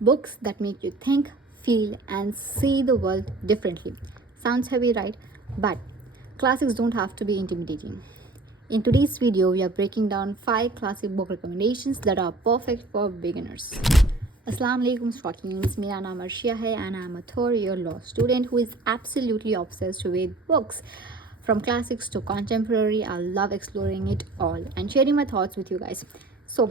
Books that make you think, feel, and see the world differently. Sounds heavy, right? But classics don't have to be intimidating. In today's video, we are breaking down 5 classic book recommendations that are perfect for beginners. Assalamu alaikum Stalkings, मेरा नाम अर्शिया है and I'm a third year law student who is absolutely obsessed with books. From classics to contemporary, I love exploring it all and sharing my thoughts with you guys. So,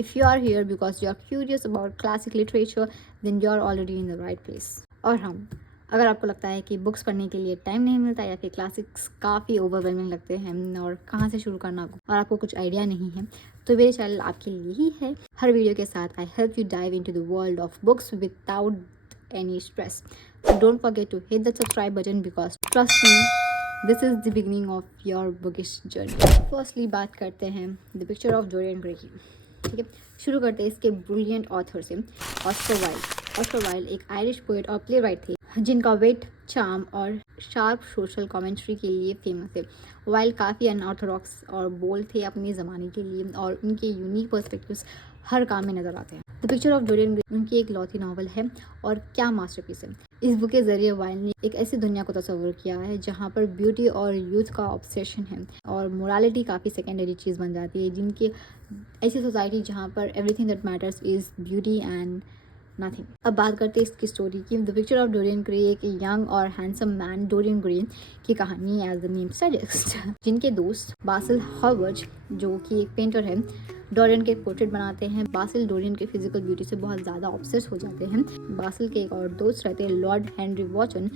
if you are here because you are curious about classic literature, then you are already in the right place. और हम अगर आपको लगता है कि books पढ़ने के लिए टाइम नहीं मिलता या फिर क्लासिक्स काफ़ी ओवरवेलमिंग लगते हैं और कहाँ से शुरू करना और आपको कुछ आइडिया नहीं है, तो मेरे चैनल आपके लिए ही है. हर वीडियो के साथ I help you dive into the world of books without any stress. Don't forget to hit the subscribe button because trust me, this is the beginning of your bookish journey. Firstly बात करते हैं the picture of Dorian Gray की. ठीक है, शुरू करते हैं इसके ब्रिलियंट ऑथर से, ऑस्कर वाइल्ड. ऑस्कर वाइल्ड एक आयरिश पोएट और प्ले राइट थे जिनका वेट, चार्म और शार्प सोशल कमेंट्री के लिए फेमस है. वाइल्ड काफ़ी अनऑर्थोडॉक्स और बोल्ड थे अपने ज़माने के लिए और उनके यूनिक पर्सपेक्टिव्स हर काम में नज़र आते हैं. The picture of Dorian grey उनकी एक लौती नावल है और क्या मास्टरपीस है. इस बुक के ज़रिए वाइल्ड ने एक ऐसी दुनिया को तस्वर किया है जहाँ पर ब्यूटी और यूथ का ऑब्सेशन है और मोरालिटी काफ़ी सेकेंडरी चीज़ बन जाती है. जिनकी ऐसी सोसाइटी जहाँ पर everything that matters is beauty and nothing. अब बात करते हैं इसकी स्टोरी की. The picture of Dorian grey एक यंग और हैंडसम मैन डोरियन ग्रे की कहानी एज द नेम सजेस्ट, जिनके दोस्त बासिल हॉवर्ड जो कि एक पेंटर है, डोरियन के पोर्ट्रेट बनाते हैं. बासिल डोरियन के फिजिकल ब्यूटी से बहुत ज़्यादा ऑब्सेस हो जाते हैं. बासिल के एक और दोस्त रहते हैं लॉर्ड हेनरी वॉटन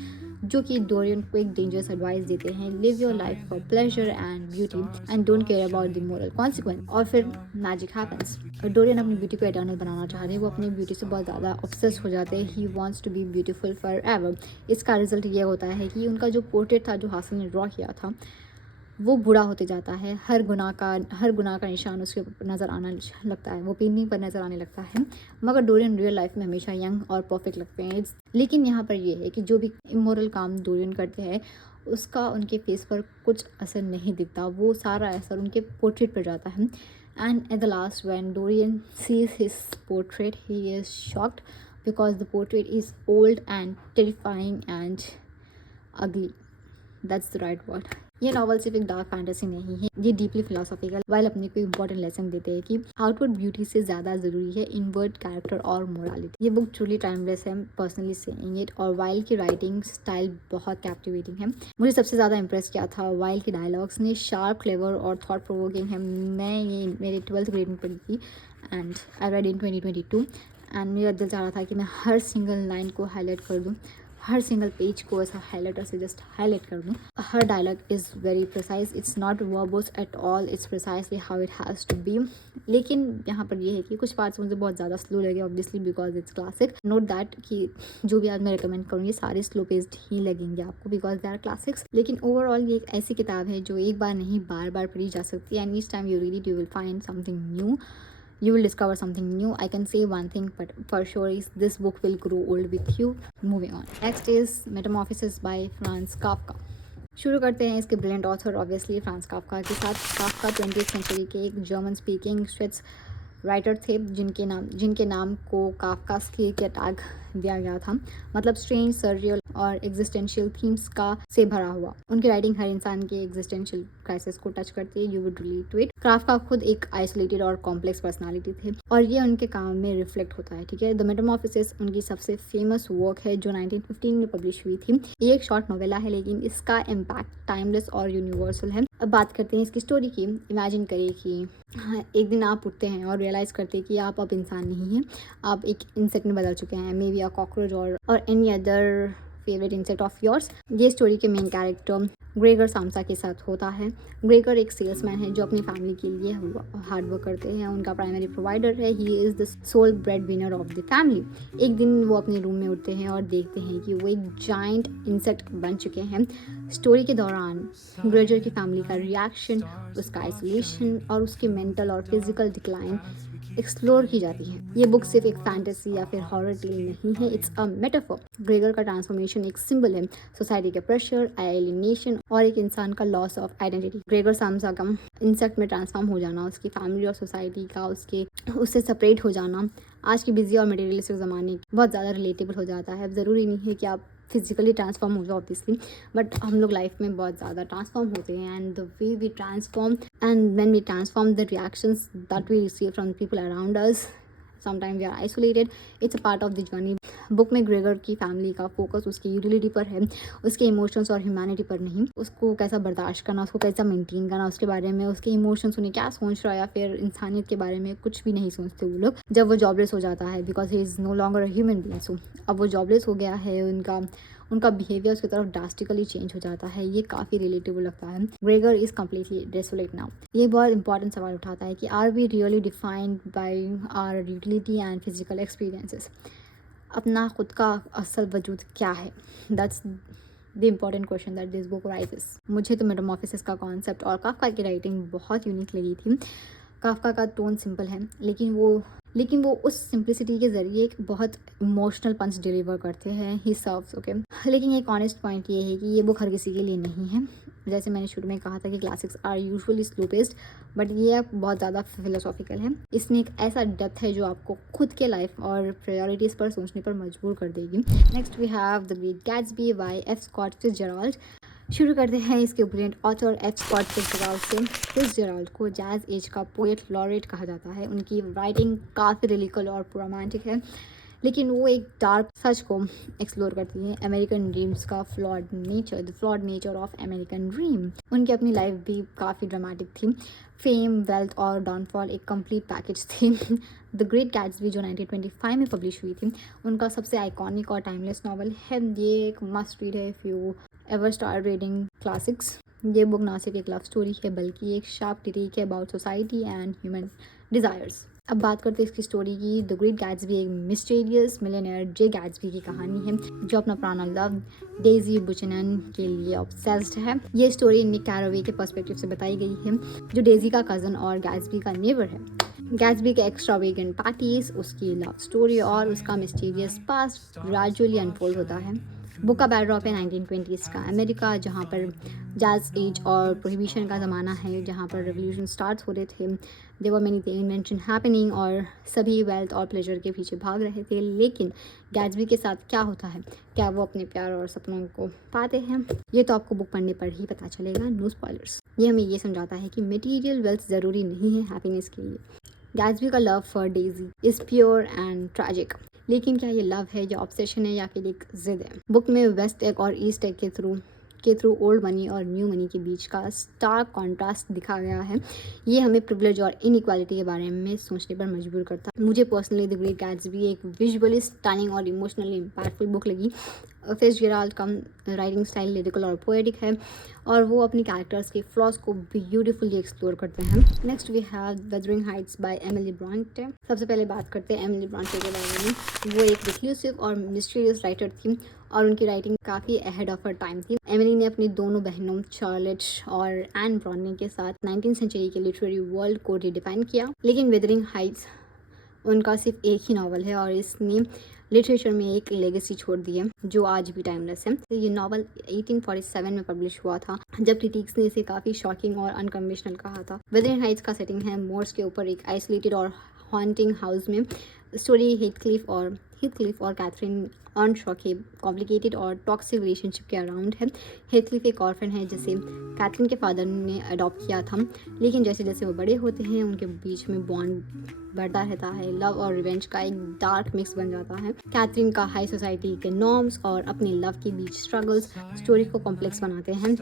जो कि डोरियन को एक डेंजरस एडवाइस देते हैं, live your life for pleasure and beauty and don't care about the moral consequence. और फिर मैजिक हैपेंस. डोरियन अपनी ब्यूटी को एटर्नल बनाना चाहते हैं. वो अपनी ब्यूटी से बहुत ज़्यादा ऑब्सेस हो जाते हैं. He wants to be beautiful forever. इसका रिजल्ट ये होता है कि उनका जो पोर्ट्रेट था जो हासिल ने ड्रॉ किया था वो बूढ़ा होते जाता है. हर गुनाह का निशान उसके नज़र आना लगता है, वो पेंटिंग पर नज़र आने लगता है. मगर डोरियन रियल लाइफ में हमेशा यंग और परफेक्ट लगते हैं. लेकिन यहाँ पर ये है कि जो भी इमोरल काम डोरियन करते हैं उसका उनके फेस पर कुछ असर नहीं दिखता. वो सारा असर उनके पोर्ट्रेट पर जाता है. And at the last when Dorian sees his portrait he is shocked because the portrait is old and terrifying and ugly. That's the right word. ये नॉवल सिर्फ एक डार्क फैंटेसी नहीं है, ये डीपली फिलोसॉफिकल वाइल अपने को important lesson देते हैं कि आउटवर्ड ब्यूटी से ज़्यादा ज़रूरी है इनवर्ड कैरेक्टर और मोरालिटी. ये बुक ट्रूली टाइमलेस है, पर्सनली सेइंग इट. और वाइल्ड की राइटिंग स्टाइल बहुत कैप्टिवेटिंग है. मुझे सबसे ज़्यादा इंप्रेस किया था वाइल्ड के डायलॉग्स ने. शार्प, क्लेवर और थॉट प्रोवोकिंग है. मैं ये मेरे 12th ग्रेड में पढ़ी थी and I read in 2022 and मेरा दिल चाह रहा था कि मैं हर सिंगल लाइन को हाईलाइट कर दूँ, हर सिंगल पेज को ऐसा हाईलाइटर से जस्ट हाईलाइट कर दूँ. हर dialogue is very precise. It's not verbose at all, it's precisely how it has to be. लेकिन यहाँ पर ये है कि कुछ पार्ट्स मुझे बहुत ज़्यादा स्लो लगे obviously because it's classic. Note that कि जो भी आज मैं रिकमेंड करूँगी सारे स्लो पेज्ड ही लगेंगे आपको बिकॉज दे आर क्लासिक्स. लेकिन ओवरऑल ये एक ऐसी किताब है जो एक बार नहीं बार बार पढ़ी जा सकती है. And each time you read it you will find something new. You will discover something new. I can say one thing but for sure is this book will grow old with you. Moving on, next is Metamorphosis by Franz Kafka. शुरू करते हैं इसके brilliant author obviously France Kafka के साथ. Kafka 20th century के एक German speaking sweets writer थे जिनके नाम को काफ्कास्की के टैग दिया गया था. मतलब स्ट्रेंज, सर्रियल और एग्जिस्टेंशियल थीम्स का से भरा हुआ. उनकी राइटिंग हर इंसान के एग्जिस्टेंशियल क्राइसिस को टच करती है. You would relate to it. Kafka खुद एक आइसोलेटेड और कॉम्प्लेक्स पर्सनालिटी थे और ये उनके काम में रिफ्लेक्ट होता है. ठीक है, द मेटामॉर्फोसिस उनकी सबसे फेमस वर्क है जो 1915 में पब्लिश हुई थी. ये एक शॉर्ट नोवेला है लेकिन इसका इम्पैक्ट टाइमलेस और यूनिवर्सल है. अब बात करते हैं इसकी स्टोरी की. इमेजिन करिए कि एक दिन आप उठते हैं और रियलाइज़ करते हैं कि आप अब इंसान नहीं हैं, आप एक इंसेक्ट में बदल चुके हैं. मे बी अ कॉकरोच और any other favourite insect of yours. ये स्टोरी के मेन कैरेक्टर ग्रेगर सामसा के साथ होता है. ग्रेगर एक सेल्समैन है जो अपनी फैमिली के लिए हार्ड वर्क करते हैं. उनका प्राइमरी प्रोवाइडर है. He is the sole breadwinner of the family. एक दिन वो अपने रूम में उठते हैं और देखते हैं कि वो एक जाइंट इंसेक्ट बन चुके हैं. स्टोरी के दौरान ग्रेगर की फैमिली का रिएक्शन, उसका आइसोलेशन और उसकी मेंटल और फिजिकल डिक्लाइन एक्सप्लोर की जाती हैं। ये बुक सिर्फ एक फैंटेसी या फिर हॉरर टेल नहीं है, इट्स अ मेटाफर। ग्रेगर का ट्रांसफॉर्मेशन एक सिंबल है सोसाइटी के प्रेशर, एलिनेशन और एक इंसान का लॉस ऑफ आइडेंटिटी। ग्रेगर सामसा का इंसेक्ट में ट्रांसफॉर्म हो जाना, उसकी फैमिली और सोसाइटी का उससे सेपरेट हो जाना आज की बिजी और मटेरियलिस्टिक ज़माने बहुत ज़्यादा रिलेटेबल हो जाता है। ज़रूरी नहीं है कि आप फिजिकली ट्रांसफॉर्म हो जाओ ऑब्वियसली, बट हम लोग लाइफ में बहुत ज़्यादा ट्रांसफॉर्म होते हैं and the way we transform and when we transform the reactions that we receive from people around us, sometime we are isolated, it's a part of the journey. Book में Gregor की family का focus उसकी utility पर है, उसके emotions और humanity पर नहीं। उसको कैसा बर्दाश्त करना, उसको कैसा मेंटेन करना, उसके बारे में उसके इमोशंस उन्हें क्या सोच रहा है या फिर इंसानियत के बारे में कुछ भी नहीं सोचते वो लोग। जब वो जॉबलेस हो जाता है because he is no longer a human being, so अब वो जॉबलेस हो गया है, उनका बिहेवियर उसकी तरफ ड्रास्टिकली चेंज हो जाता है। ये काफ़ी रिलेटेबल लगता है। Gregor is completely desolate now. ये बहुत इंपॉर्टेंट सवाल उठाता है कि are we really defined by our utility and physical experiences. अपना खुद का असल वजूद क्या है, that's the important question that this book raises. मुझे तो मेटामॉर्फोसिस का कॉन्सेप्ट और काफका की राइटिंग बहुत यूनिक लगी थी। काफका का टोन सिंपल है, लेकिन वो उस सिंप्लिसिटी के ज़रिए एक बहुत इमोशनल पंच डिलीवर करते हैं। He serves okay. लेकिन एक ऑनेस्ट पॉइंट ये है कि ये बुक हर किसी के लिए नहीं है। जैसे मैंने शुरू में कहा था कि classics are usually slow paced, but ये बहुत ज़्यादा फिलोसॉफिकल है। इसमें एक ऐसा डेप्थ है जो आपको खुद के लाइफ और प्रायोरिटीज़ पर सोचने पर मजबूर कर देगी। Next we have the great Gatsby by F Scott Fitzgerald. शुरू करते हैं इसके brilliant author F Scott Fitzgerald से। फिट्जजेराल्ड को जैज एज का पोएट लॉरेट कहा जाता है। उनकी राइटिंग काफ़ी लिरिकल और रोमांटिक है, लेकिन वो एक डार्क सच को एक्सप्लोर करती है, अमेरिकन ड्रीम्स का the flawed nature of American dream. उनकी अपनी लाइफ भी काफ़ी ड्रामेटिक थी। फेम, वेल्थ और डाउनफॉल एक कंप्लीट पैकेज थी। द ग्रेट गैट्सबी जो 1925 में पब्लिश हुई थी, उनका सबसे आइकॉनिक और टाइमलेस नॉवल है। ये एक मस्ट रीड है if you ever start reading classics. ये बुक ना सिर्फ एक लव स्टोरी है बल्कि एक शार्प क्रिटिक है about society and human desires. अब बात करते हैं इसकी स्टोरी की। द ग्रेट गैट्सबी एक मिस्टीरियस मिलियनेयर जे गैट्सबी की कहानी है जो अपना पुराना लव डेजी बुचनन के लिए ऑब्सेस्ड है। ये स्टोरी निक कैरोवे के पर्सपेक्टिव से बताई गई है, जो डेजी का कज़न और गैट्सबी का नेबर है। गैट्सबी के एक्स्ट्रावेगेंट पार्टीज, उसकी लव स्टोरी और उसका मिस्टीरियस पास्ट ग्रेजुअली अनफोल्ड होता है। बुक का बैकड्रॉप है 1920s का अमेरिका, जहाँ पर जैज एज और प्रोहिबिशन का ज़माना है, जहाँ पर रेवोल्यूशन स्टार्ट हो रहे थे। There were many invention happening और सभी वेल्थ और प्लेजर के पीछे भाग रहे थे। लेकिन गैट्सबी के साथ क्या होता है, क्या वो अपने प्यार और सपनों को पाते हैं, ये तो आपको बुक पढ़ने पर ही पता चलेगा। No spoilers. ये हमें ये समझाता है कि मटेरियल वेल्थ ज़रूरी नहीं है हैप्पीनेस के लिए। गैट्सबी का love for Daisy is pure and tragic, लेकिन क्या ये लव है या ऑब्सेशन है या फिर एक जिद है। बुक में वेस्ट एग और ईस्ट एग के थ्रू ओल्ड मनी और न्यू मनी के बीच का स्टार्क कॉन्ट्रास्ट दिखा गया है। ये हमें प्रिविलेज और इनइक्वालिटी के बारे में सोचने पर मजबूर करता है। मुझे पर्सनली द ग्रेट गैट्सबी एक विजुअली स्टनिंग और इमोशनली इम्पैक्टफुल बुक लगी। फिट्जजेराल्ड का राइटिंग स्टाइल लिरिकल और पोएटिक है और वो अपनी कैरेक्टर्स के फ्लॉज को ब्यूटीफुली एक्सप्लोर करते हैं। Next we have Wuthering Heights by Emily Bronte. सबसे पहले बात करते हैं एमिली ब्रॉन्टे के बारे में। वो एक रिक्लूसिव और मिस्टीरियस राइटर थी और उनकी राइटिंग काफ़ी अहेड ऑफ हर टाइम थी। एमिली ने अपनी दोनों बहनों चार्लेट और एन ब्रॉन्टे के साथ 19th सेंचुरी के लिटरेरी वर्ल्ड को रिडिफाइन किया। लेकिन वेदरिंग हाइट्स उनका सिर्फ एक ही नावल है और इसने लिटरेचर में एक लेगेसी छोड़ दी है जो आज भी टाइमलेस है। ये नावल 1847 में पब्लिश हुआ था, जब क्रिटिक्स ने इसे काफ़ी शॉकिंग और अनकन्वेंशनल कहा था। वेदरिंग हाइट्स का सेटिंग है मोर्स के ऊपर एक आइसोलेटेड और हॉन्टिंग हाउस में। स्टोरी हीथक्लिफ और कैथरीन अर्नशॉ के कॉम्प्लिकेटेड और टॉक्सिक रिलेशनशिप के अराउंड है। हीथक्लिफ एक ऑर्फन है जिसे कैथरीन के फादर ने अडॉप्ट किया था, लेकिन जैसे जैसे वो बड़े होते हैं उनके बीच में बॉन्ड बढ़ता रहता है। लव और रिवेंज का एक डार्क मिक्स बन जाता है। कैथरीन का हाई सोसाइटी के नॉर्म्स और अपने लव के बीच स्ट्रगल्स स्टोरी को कॉम्प्लेक्स बनाते हैं।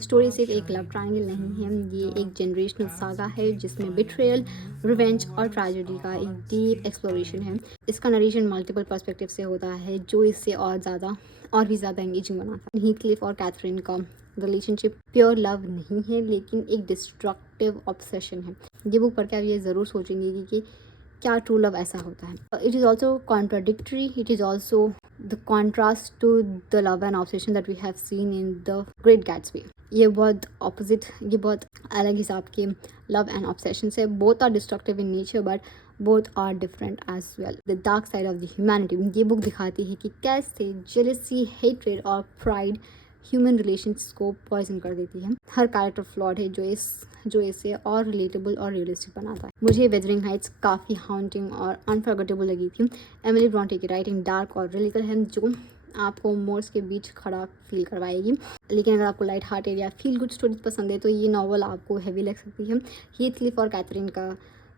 स्टोरी सिर्फ एक लव ट्रायंगल नहीं है, ये एक जनरेशनल सागा है जिसमें बिट्रेयल, रिवेंज और ट्रेजेडी का एक डीप एक्सप्लोरेशन है। इसका नरेशन मल्टीपल पर्सपेक्टिव से होता है जो इससे और भी ज़्यादा एंगेजिंग बनाता है। हीथक्लिफ और कैथरीन का रिलेशनशिप प्योर लव नहीं है, लेकिन एक डिस्ट्रक्टिव ऑब्सेशन है। ये बुक पढ़ के आप ये ज़रूर सोचेंगे कि क्या ट्रू लव ऐसा होता है। It is also contradictory, it is also the contrast to the love and obsession that we have seen in the great Gatsby. ये बहुत अलग हिसाब के लव एंड ऑब्सेशन है। Both are destructive in nature, but both are different as well. The dark side of the humanity, ये book दिखाती है कि कैसे जेलसी, हेट्रेड और प्राइड ह्यूमन रिलेशंस को पॉइजन कर देती है। हर कैरेक्टर फ्लॉड है जो इसे और रिलेटेबल और रियलिस्टिक बनाता है। मुझे वेदरिंग हाइट्स काफ़ी हाउंटिंग और अनफॉरगेटेबल लगी थी। एमिली ब्रॉन्टे की राइटिंग डार्क और रिलिकल है, जो आपको मोर्स के बीच खड़ा फील करवाएगी। लेकिन अगर आपको लाइट हार्टेड या फील गुड स्टोरीज पसंद है तो ये नॉवल आपको हैवी लग सकती है। हीथक्लिफ और कैथरीन का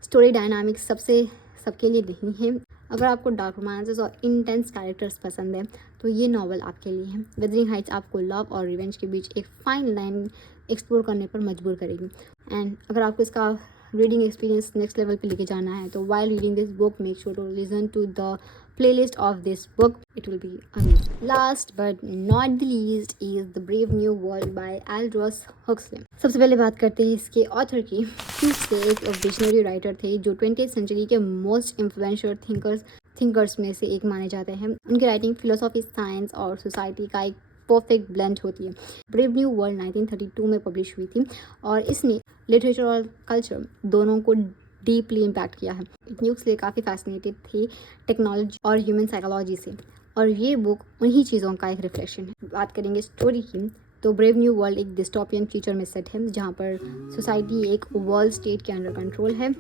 स्टोरी डायनामिक सबके लिए नहीं है। अगर आपको डार्क रोमांसेस और इंटेंस कैरेक्टर्स पसंद है तो ये नॉवल आपके लिए है। वेदरिंग हाइट्स आपको लव और रिवेंज के बीच एक फाइन लाइन एक्सप्लोर करने पर मजबूर करेगी। एंड अगर आपको इसका रीडिंग एक्सपीरियंस नेक्स्ट लेवल पे लेके जाना है तो while reading this book make sure to listen to the playlist of this book, it will be amazing. Last but not the least is The Brave New World by Aldous Huxley. सबसे पहले बात करते हैं इसके author की। हुक्सले एक visionary writer थे जो 20th सेंचुरी के मोस्ट इन्फ्लुएंशियल थिंकर्स में से एक माने जाते हैं। उनकी राइटिंग फिलोसॉफी, साइंस और सोसाइटी का एक परफेक्ट ब्लेंड होती है। ब्रेव न्यू वर्ल्ड 1932 में पब्लिश हुई थी और इसने लिटरेचर और कल्चर दोनों को डीपली इम्पैक्ट किया है। हुक्सले काफ़ी फैसिनेटेड थे टेक्नोलॉजी और ह्यूमन साइकोलॉजी से, और ये बुक उन्हीं चीज़ों का एक रिफ्लेक्शन है। बात करेंगे स्टोरी की तो ब्रेव न्यू वर्ल्ड एक डिस्टोपियन फ्यूचर में सेट है जहाँ पर सोसाइटी एक वर्ल्ड स्टेट के अंडर कंट्रोल है।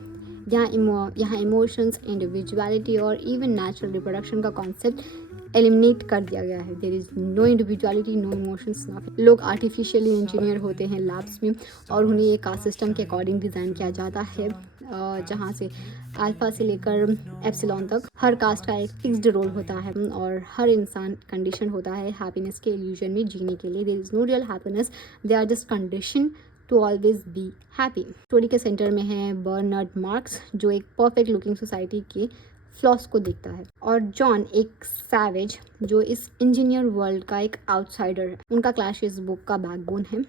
यहाँ इमोशंस, इंडिविजुअलिटी और इवन नेचुरल रिप्रोडक्शन का कॉन्सेप्ट एलिमिनेट कर दिया गया है। There is no individuality, no emotions, nothing. लोग आर्टिफिशियली इंजीनियर होते हैं लैब्स में और उन्हें एक कास्ट सिस्टम के अकॉर्डिंग डिज़ाइन किया जाता है, जहाँ से अल्फ़ा से लेकर एप्सिलॉन तक हर कास्ट का एक फिक्स्ड रोल होता है और हर इंसान कंडीशन होता है हैप्पीनेस के इल्यूजन में जीने के लिए। There is no real happiness, they are just condition to always be happy. Story के सेंटर में है बर्नार्ड मार्क्स, जो एक परफेक्ट लुकिंग सोसाइटी के फ्लॉस को देखता है, और जॉन एक सैवेज जो इस इंजीनियर वर्ल्ड का एक आउटसाइडर है। उनका क्लैश इस बुक का बैकबोन है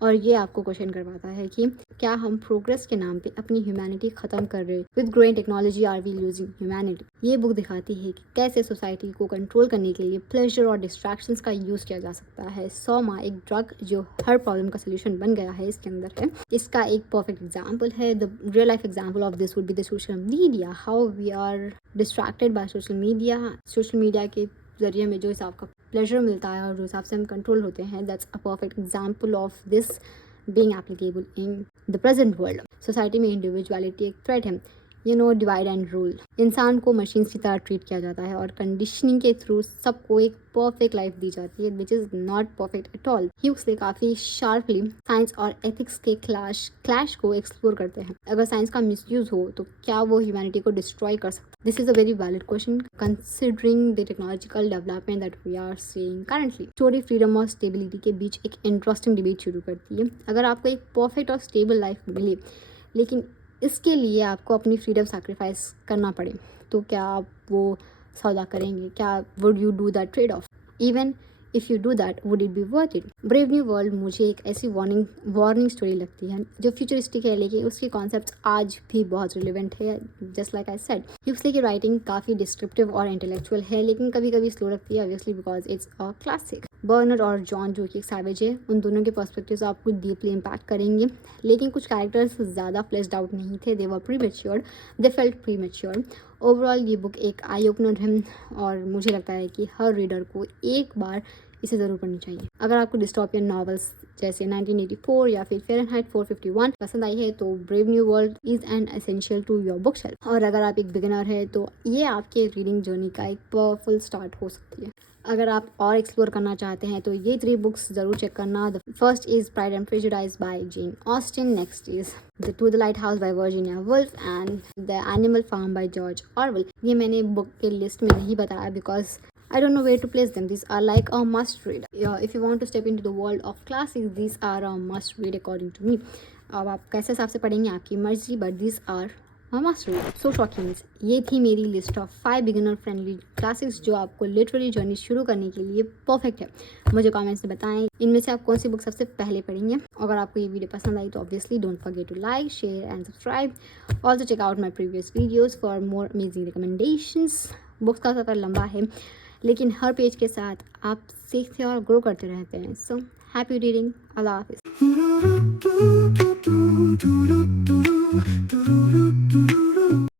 और ये आपको क्वेश्चन करवाता है कि क्या हम प्रोग्रेस के नाम पे अपनी ह्यूमैनिटी ख़त्म कर रहे हैं? With growing technology are we losing humanity? ये बुक दिखाती है कि कैसे सोसाइटी को कंट्रोल करने के लिए प्लेजर और डिस्ट्रैक्शंस का यूज़ किया जा सकता है। सोमा एक ड्रग जो हर प्रॉब्लम का सोल्यूशन बन गया है इसके अंदर है। इसका एक परफेक्ट एग्जाम्पल है। The real life example of this would be the social media, how we are distracted by social media के ज़रिए में जो हिसाब का प्लेजर मिलता है और जो हिसाब से हम कंट्रोल होते हैं, that's a perfect example of this being applicable in the present world. Society में इंडिविजुअलिटी एक थ्रेट है, डिवाइड एंड रूल। इंसान को मशीन्स की तरह ट्रीट किया जाता है और कंडीशनिंग के थ्रू सबको एक परफेक्ट लाइफ दी जाती है, which is not perfect at all. Huxley काफ़ी शार्पली साइंस और एथिक्स के क्लैश को एक्सप्लोर करते हैं। अगर साइंस का मिसयूज हो तो क्या वो ह्यूमैनिटी को डिस्ट्रॉय कर सकता है? This is a very valid question considering the technological development that we are seeing currently. Story freedom और स्टेबिलिटी के बीच एक इंटरेस्टिंग डिबेट शुरू करती है। अगर आपको एक परफेक्ट और स्टेबल लाइफ मिले लेकिन इसके लिए आपको अपनी फ्रीडम सैक्रिफाइस करना पड़े, तो क्या आप वो सौदा करेंगे? क्या would you do that trade off? Even if you do that, would it be worth it? Brave New world मुझे एक ऐसी वार्निंग स्टोरी लगती है जो फ्यूचरिस्टिक है लेकिन उसके कॉन्सेप्ट्स आज भी बहुत रिलेवेंट है। जस्ट लाइक आई सेड, ह्यूक्सले की राइटिंग काफ़ी डिस्क्रिप्टिव और इंटेलेक्चुअल है लेकिन कभी कभी स्लो लगती है, obviously because it's a classic. Bernard और जॉन जो कि एक सैवेज है, उन दोनों के पर्सपेक्टिव्स आपको डीपली इम्पैक्ट करेंगे, लेकिन कुछ कैरेक्टर्स ज़्यादा फ्लेश्ड आउट नहीं थे। दे वर प्रीमेच्योर्ड, दे फेल्ट प्रीमेच्योर्ड। ओवरऑल ये बुक एक आई ओपनर है और मुझे लगता है कि हर रीडर को एक बार इसे ज़रूर पढ़नी चाहिए। अगर आपको डिस्टोपियन नॉवेल्स जैसे 1984 या फिर फ़ारेनहाइट 451 पसंद आई है तो Brave New World is an essential to your bookshelf. और अगर आप एक बिगिनर है तो ये आपके रीडिंग जर्नी का एक पावरफुल स्टार्ट हो सकती है। अगर आप और एक्सप्लोर करना चाहते हैं तो ये 3 बुक्स ज़रूर चेक करना। The first is Pride and Prejudice by Jane Austen, next is the To the Lighthouse by Virginia Woolf and the Animal Farm by George Orwell. ये मैंने बुक के लिस्ट में नहीं बताया because I don't know where to place them. These are like a must read. If you want to step into the world of classics, these are a must read according to me. अब आप कैसे हिसाब से पढ़ेंगे आपकी मर्जी, but these are a must read. So shocking. ये थी मेरी list of 5 beginner friendly classics जो आपको लिटरेरी जर्नी शुरू करने के लिए परफेक्ट है। मुझे कमेंट्स में बताएं इनमें से आप कौन सी बुक सबसे पहले पढ़ेंगे। अगर आपको ये वीडियो पसंद आई तो obviously don't forget to like, share and subscribe. Also check out my previous videos for more amazing recommendations. Books का सफ़र लंबा है लेकिन हर पेज के साथ आप सीखते और ग्रो करते रहते हैं। So happy reading. अल्लाह हाफिज़।